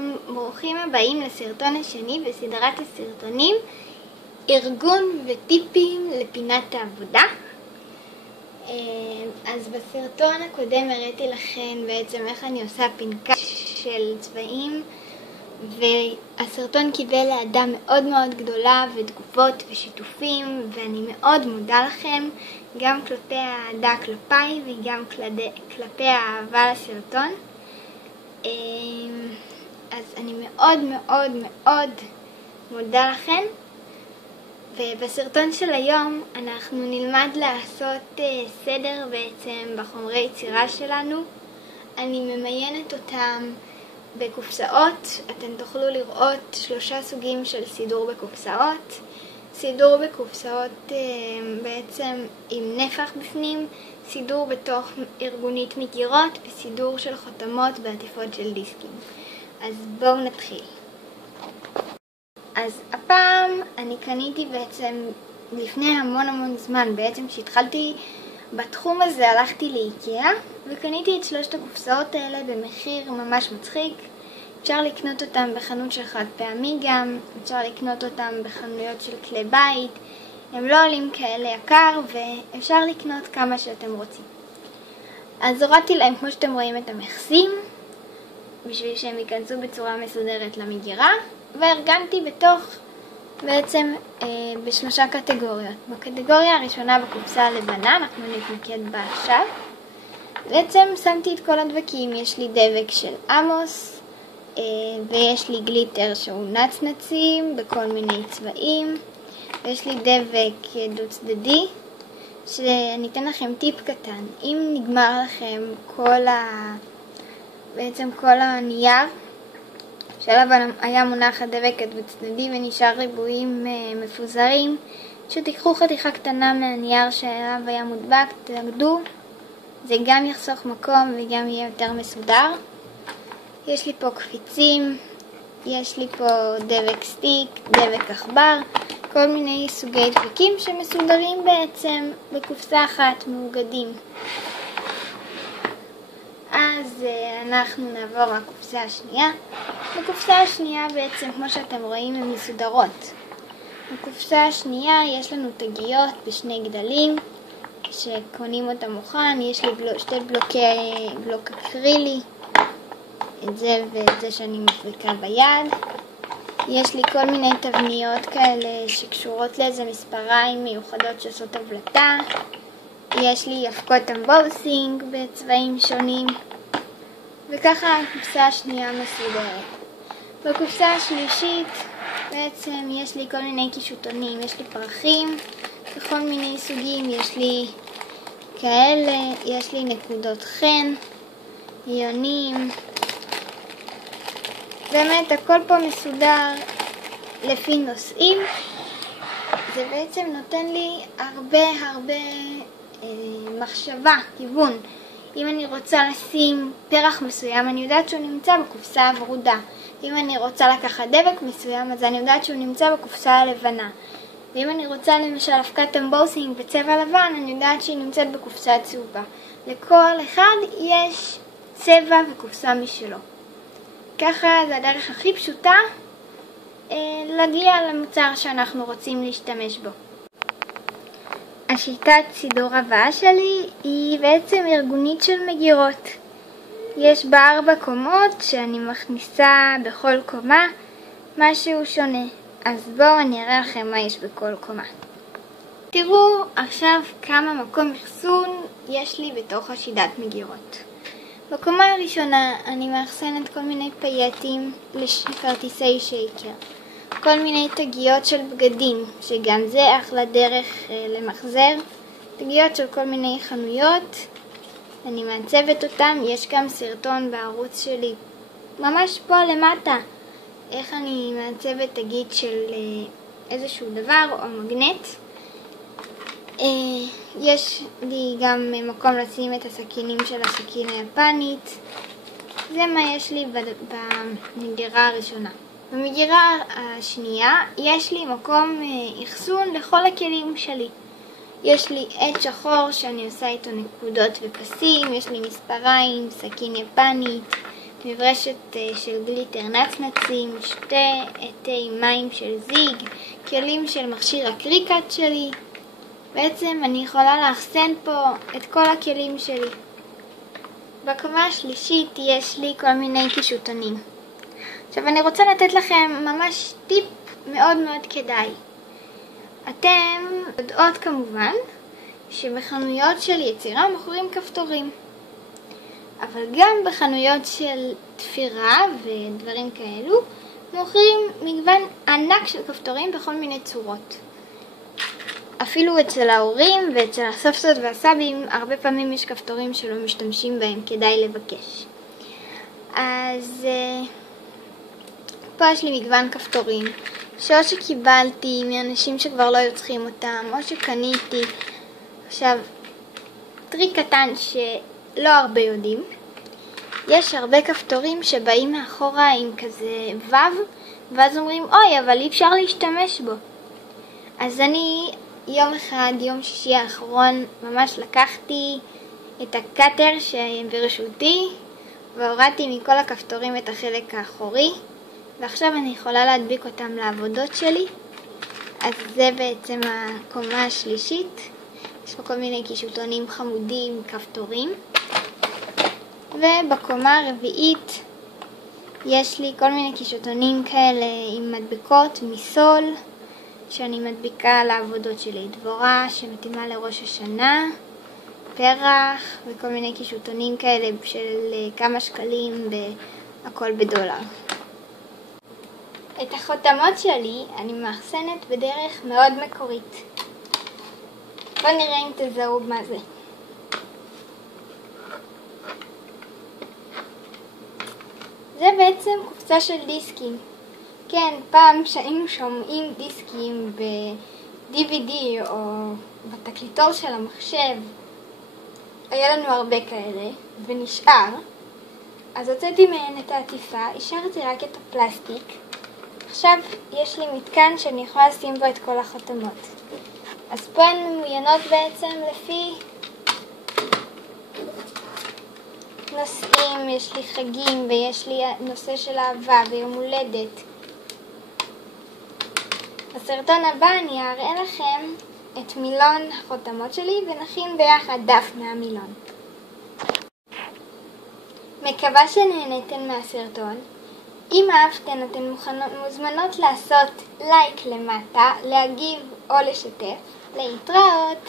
שלום, ברוכים הבאים לסרטון השני בסדרת הסרטונים ארגון וטיפים לפינת העבודה. אז בסרטון הקודם הראיתי לכם בעצם איך אני עושה פנקס של צבעים, והסרטון קיבל אהדה מאוד מאוד גדולה ותגובות ושיתופים, ואני מאוד מודה לכם גם כלפי האהדה כלפיי וגם כלפי האהבה לסרטון. אז אני מאוד מאוד מאוד מודה לכם. ובסרטון של היום אנחנו נלמד לעשות סדר בעצם בחומרי יצירה שלנו. אני ממיינת אותם בקופסאות. אתם תוכלו לראות 3 סוגים של סידור בקופסאות. סידור בקופסאות בעצם עם נפח בפנים, סידור בתוך ארגונית מגירות וסידור של חותמות בעטיפות של דיסקים. אז בואו נתחיל. אז הפעם אני קניתי בעצם לפני המון זמן, בעצם כשהתחלתי בתחום הזה הלכתי לאיקאה וקניתי את 3 הקופסאות האלה במחיר ממש מצחיק. אפשר לקנות אותם בחנות של חד פעמי גם, אפשר לקנות אותם בחנויות של כלי בית, הם לא עולים כאלה יקר ואפשר לקנות כמה שאתם רוצים. אז הורדתי להם כמו שאתם רואים את המכסים בשביל שהם ייכנסו בצורה מסודרת למגירה, וארגנתי בתוך בעצם ב3 קטגוריות. בקטגוריה הראשונה בקופסה הלבנה, אנחנו נתמקד בה עכשיו. בעצם שמתי את כל הדבקים, יש לי דבק של עמוס ויש לי גליטר שהוא נצנצים בכל מיני צבעים, ויש לי דבק דו צדדי שאני אתן לכם טיפ קטן. אם נגמר לכם כל הנייר שעליו היה מונח הדבק הדו צדדי ונשאר ריבועים מפוזרים, פשוט תיקחו חתיכה קטנה מהנייר שעליו היה מודבק, תאגדו, זה גם יחסוך מקום וגם יהיה יותר מסודר. יש לי פה קפיצים, יש לי פה דבק סטיק, דבק עכבר, כל מיני סוגי דבקים שמסודרים בעצם בקופסה אחת, מאוגדים. אז אנחנו נעבור לקופסה השנייה. בקופסה השנייה בעצם כמו שאתם רואים הן מסודרות. בקופסה השנייה יש לנו תגיות בשני גדלים שקונים אותם מוכן. יש לי 2 בלוק אקרילי, את זה ואת זה שאני מפריקה ביד. יש לי כל מיני תבניות כאלה שקשורות לאיזה מספריים מיוחדות שעושות הבלטה. יש לי אבקות אמבוסינג בצבעים שונים, וככה הקופסה השנייה מסודרת. בקופסה השלישית בעצם יש לי כל מיני קישוטונים, יש לי פרחים בכל מיני סוגים, יש לי כאלה, יש לי נקודות חן, יונים, באמת הכל פה מסודר לפי נושאים. זה בעצם נותן לי הרבה מחשבה, כיוון. אם אני רוצה לשים פרח מסוים, אני יודעת שהוא נמצא בקופסה הוורודה. אם אני רוצה לקחת דבק מסוים, אז אני יודעת שהוא נמצא בקופסה הלבנה. ואם אני רוצה למשל אבקת אמבוסינג בצבע לבן, אני יודעת שהיא נמצאת בקופסה צהובה. לכל אחד יש צבע וקופסה משלו. ככה זה הדרך הכי פשוטה להגיע למוצר שאנחנו רוצים להשתמש בו. השיטת סידור הבאה שלי היא בעצם ארגונית של מגירות. יש בה 4 קומות שאני מכניסה בכל קומה משהו שונה. אז בואו אני אראה לכם מה יש בכל קומה. תראו עכשיו כמה מקום אחסון יש לי בתוך השיטת מגירות. בקומה הראשונה אני מאחסנת כל מיני פייטים לכרטיסי שייקר, כל מיני תגיות של בגדים, שגם זה אחלה דרך למחזר, תגיות של כל מיני חנויות, אני מעצבת אותם. יש גם סרטון בערוץ שלי ממש פה למטה איך אני מעצבת תגית של איזשהו דבר או מגנט. יש לי גם מקום לשים את הסכינים של הסכין היפנית. זה מה יש לי במגירה הראשונה. במגירה השנייה יש לי מקום אחסון לכל הכלים שלי. יש לי עט שחור שאני עושה איתו נקודות ופסים, יש לי מספריים, סכין יפנית, מברשת של גליטר נצנצי, משתה, עטי מים של זיג, כלים של מכשיר הקריקט שלי. בעצם אני יכולה לאחסן פה את כל הכלים שלי. בקומה השלישית יש לי כל מיני קישוטונים. עכשיו אני רוצה לתת לכם ממש טיפ מאוד מאוד כדאי. אתם יודעות כמובן שבחנויות של יצירה מוכרים כפתורים. אבל גם בחנויות של תפירה ודברים כאלו מוכרים מגוון ענק של כפתורים בכל מיני צורות. אפילו אצל ההורים ואצל הסבתות והסבים הרבה פעמים יש כפתורים שלא משתמשים בהם, כדאי לבקש. אז פה יש לי מגוון כפתורים שאו שקיבלתי מאנשים שכבר לא היו צריכים אותם או שקניתי. עכשיו, טריק קטן שלא הרבה יודעים, יש הרבה כפתורים שבאים מאחורה עם כזה וו, ואז אומרים אוי אבל אי אפשר להשתמש בו. אז אני יום אחד, יום שישי האחרון, ממש לקחתי את הקאטר שברשותי והורדתי מכל הכפתורים את החלק האחורי, ועכשיו אני יכולה להדביק אותם לעבודות שלי. אז זה בעצם הקומה השלישית. יש פה כל מיני קישוטונים חמודים, כפתורים. ובקומה הרביעית יש לי כל מיני קישוטונים כאלה עם מדבקות מסול שאני מדביקה לעבודות שלי. דבורה שמתאימה לראש השנה, פרח וכל מיני קישוטונים כאלה של כמה שקלים, הכל בדולר. את החותמות שלי אני מאחסנת בדרך מאוד מקורית. בואו נראה אם תזהו מה זה. זה בעצם קופסה של דיסקים. כן, פעם שהיינו שומעים דיסקים ב-DVD או בתקליטור של המחשב, היה לנו הרבה כאלה ונשאר. אז הוצאתי מהן את העטיפה, השארתי רק את הפלסטיק. עכשיו יש לי מתקן שאני יכולה לשים בו את כל החותמות. אז פה הן ממוינות בעצם לפי נושאים, יש לי חגים ויש לי נושא של אהבה ויום הולדת. בסרטון הבא אני אראה לכם את מילון החותמות שלי ונכין ביחד דף מהמילון. מקווה שנהנתם מהסרטון. אם אהבתן אתן מוזמנות לעשות לייק למטה, להגיב או לשתף. להתראות!